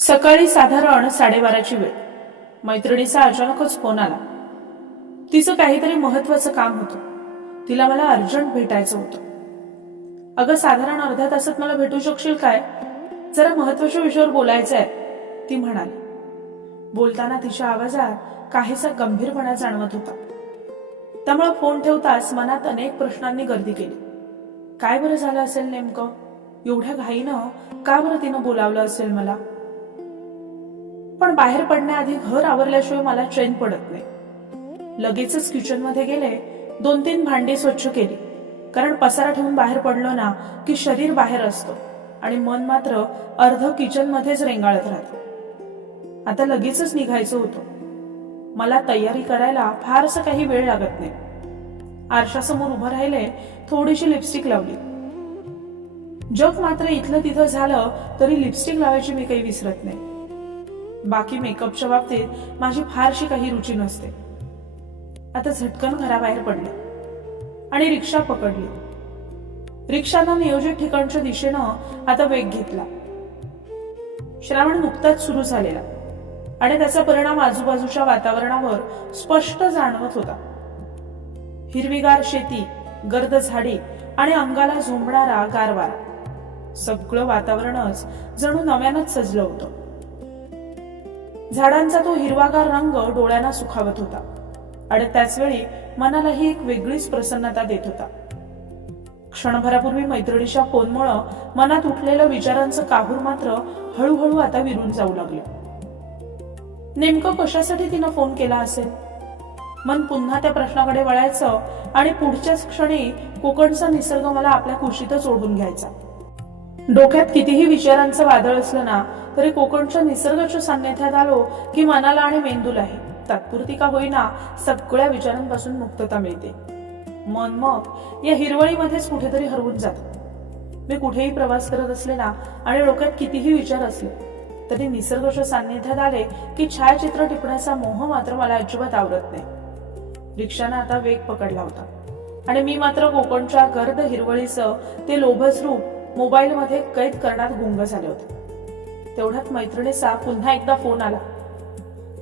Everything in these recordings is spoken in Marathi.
सकाळी साधारण 12:30ची वेळ. मैत्रिणीचा अचानकच फोन आला. तिचं काहीतरी महत्वाचं काम होतं. तिला मला अर्जंट भेटायचं होतं. अगं, साधारण अर्ध्या तासात मला भेटू शकशील काय? जरा महत्वाच्या विषयावर बोलायचं आहे, ती म्हणाली. बोलताना तिच्या आवाजात काहीसा गंभीरपणा जाणवत होता. त्यामुळे फोन ठेवताच मनात अनेक प्रश्नांनी गर्दी केली. काय बरं झालं असेल नेमकं? एवढ्या घाईनं का बरं तिनं बोलावलं असेल मला? पण बाहेर पडण्याआधी घर आवरल्याशिवाय मला चैन पडत नाही. लगेचच किचन मध्ये गेले. 2-3 भांडी स्वच्छ केली. कारण पसारा ठेवून बाहेर पडलो ना की शरीर बाहेर असतं आणि मन मात्र अर्ध किचन मध्येच रेंगाळत राहतं. आता लगेचच निघायचं होतं. मला तयारी करायला फारसं काही वेळ लागत नाही. आरशासमोर उभं राहिले. थोडीशी लिपस्टिक लावली. जग मात्र इथलं तिथं झालं तरी लिपस्टिक लावायची मी काही विसरत नाही. बाकी मेकअपच्या बाबतीत माझी फारशी काही रुची नसते. आता झटकन घराबाहेर पडले आणि रिक्षा पकडली. रिक्षानं नियोजित ठिकाणच्या दिशेनं आता वेग घेतला. श्रावण नुकताच सुरू झालेला आणि त्याचा परिणाम आजूबाजूच्या वातावरणावर स्पष्ट जाणवत होता. हिरवीगार शेती, गर्द झाडी आणि अंगाला झोंबणारा गारवारा, सगळं वातावरणच जणू नव्यानंच सजलं होतं. झाडांचा तो हिरवागार रंग डोळ्यांना सुखावत होता आणि त्याचवेळी मनालाही एक वेगळीच प्रसन्नता देत होता. क्षणभरापूर्वी मैत्रिणीच्या फोनमुळं मनात उठलेलं विचारांचं काहूर मात्र हळूहळू आता विरून जाऊ लागलं. नेमकं कशासाठी तिनं फोन केला असेल? मन पुन्हा त्या प्रश्नाकडे वळायचं आणि पुढच्याच क्षणी कोकणचा निसर्ग मला आपल्या कुशीतच ओढून घ्यायचा. डोक्यात कितीही विचारांचं वादळ असलं ना तरी कोकणच्या निसर्गाच्या सान्निध्यात आलो की मनाला आणि मेंदूलाही तात्पुरती का होईना सगळ्या विचारांपासून मुक्तता मिळते. मन मग या हिरवळीमध्येच कुठेतरी हरवून जातं. मी कुठेही प्रवास करत असले ना आणि डोक्यात कितीही विचार असले तरी निसर्गाच्या सान्निध्यात आले की छायाचित्र टिपण्याचा मोह मात्र मला अजिबात आवडत नाही. रिक्षानं आता वेग पकडला होता आणि मी मात्र कोकणच्या गर्द हिरवळीचं ते लोभस रूप मोबाईल मध्ये कैद करण्यात गुंग झाले होते. तेवढ्यात मैत्रिणीचा पुन्हा एकदा फोन आला.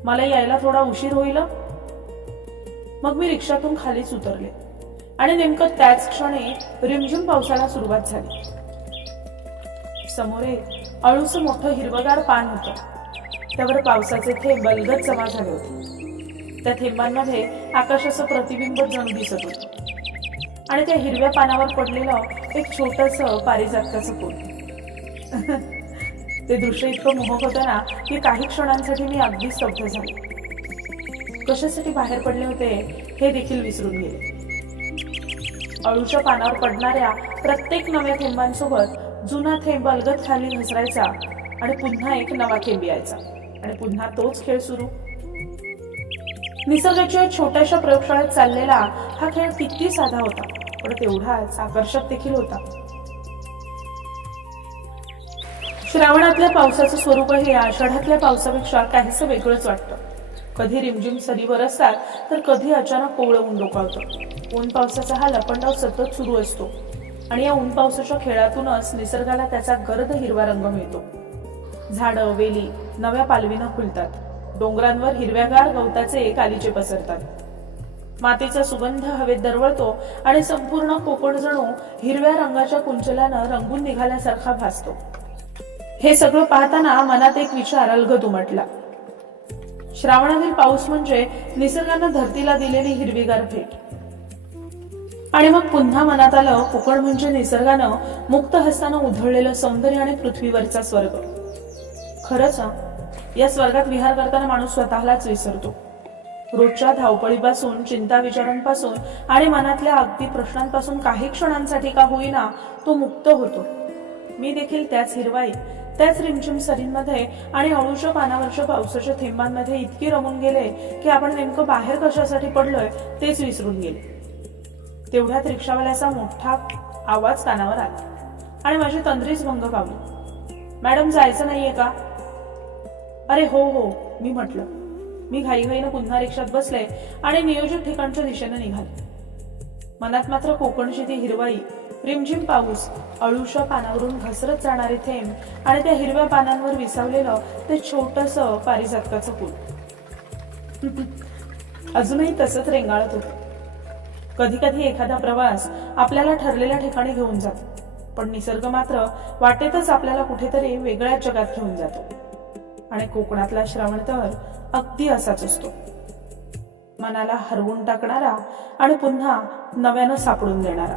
मला यायला थोडा उशीर होईल. मग मी रिक्षातून खालीच उतरले आणि नेमकं त्याच क्षणी रिमझिम पावसाला सुरुवात झाली. समोर एक अळूचं मोठं हिरवगार पान होतं. त्यावर पावसाचे थेंब बलगत जमा झाले होते. त्या थेंबांमध्ये आकाशाचं प्रतिबिंब जणू दिसत होतं आणि त्या हिरव्या पानावर पडलेलं एक छोटंसं पारिजातकाचं फूल. ते दृश्य इतकं मोहक होतं ना की काही क्षणांसाठी मी अगदी स्तब्ध झाले. कशासाठी बाहेर पडले होते हे देखील विसरून गेले. अळूच्या पानावर पडणाऱ्या प्रत्येक नव्या थेंबांसोबत जुना थेंब अलगद खाली घसरायचा आणि पुन्हा एक नवा थेंब यायचा आणि पुन्हा तोच खेळ सुरू. निसर्गाच्या छोट्याशा प्रयोगशाळेत चाललेला हा खेळ किती साधा होता पण तेवढाच आकर्षक देखील होता. श्रावणातल्या पावसाचं स्वरूपही आषाढातल्या पावसापेक्षा काहीसं वेगळंच वाटतं. कधी रिमझिम सरी बरसतात तर कधी अचानक कोवळं ऊन डोकावतं. ऊन पावसाचा हा लपंडाव सतत सुरू असतो आणि या ऊन पावसाच्या खेळातूनच निसर्गाला त्याचा गर्द हिरवा रंग मिळतो. झाडं वेली नव्या पालवीनं खुलतात. डोंगरांवर हिरव्यागार गवताचे गालिचे पसरतात. मातीचा सुगंध हवेत दरवळतो आणि संपूर्ण कोकण जणू हिरव्या रंगाच्या कुंचल्यानं रंगून निघाल्यासारखा भासतो. हे सगळं पाहताना मनात एक विचार अलगद उमटला. श्रावणातील पाऊस म्हणजे निसर्गानं धरतीला दिलेली हिरवीगार भेट. आणि मग पुन्हा मनात आलं कोकण म्हणजे निसर्गानं मुक्त हस्तानं उधळलेलं सौंदर्य आणि पृथ्वीवरचा स्वर्ग. खरंच या स्वर्गात विहार करताना माणूस स्वतःलाच विसरतो. रोजच्या धावपळीपासून, चिंता विचारांपासून आणि मनातल्या अगदी प्रश्नांपासून काही क्षणांसाठी का होईना तो मुक्त होतो. मी देखील त्याच हिरवाई, त्याच रिमझिम सरींमध्ये आणि अळूच्या पानावरच्या पावसाच्या थेंबांमध्ये इतकी रमून गेले की आपण नेमकं बाहेर कशासाठी पडलोय तेच विसरून गेले. तेवढ्यात रिक्षावाल्याचा मोठा आवाज कानावर आला आणि माझी तंद्रीच भंग पावली. मॅडम, जायचं नाहीये का? अरे हो हो, मी म्हटलं. मी घाईघाईनं पुन्हा रिक्षात बसले आणि नियोजित ठिकाणच्या दिशेने निघाले. मनात मात्र कोकणची ती हिरवाई, रिमझिम पाऊस, अळूच्या पानावरून घसरत जाणारे थेंब आणि त्या हिरव्या पानांवर विसावलेलं ते छोटंसं पारिजातकाचं फूल अजूनही तसंच रेंगाळत होतं. कधी कधी एखादा प्रवास आपल्याला ठरलेल्या ठिकाणी घेऊन जातो, पण निसर्ग मात्र वाटेतच आपल्याला कुठेतरी वेगळ्या जगात घेऊन जातो. आणि कोकणातला श्रावण तर अगदी असाच असतो, मनाला हरवून टाकणारा आणि पुन्हा नव्यानं सापडून देणारा.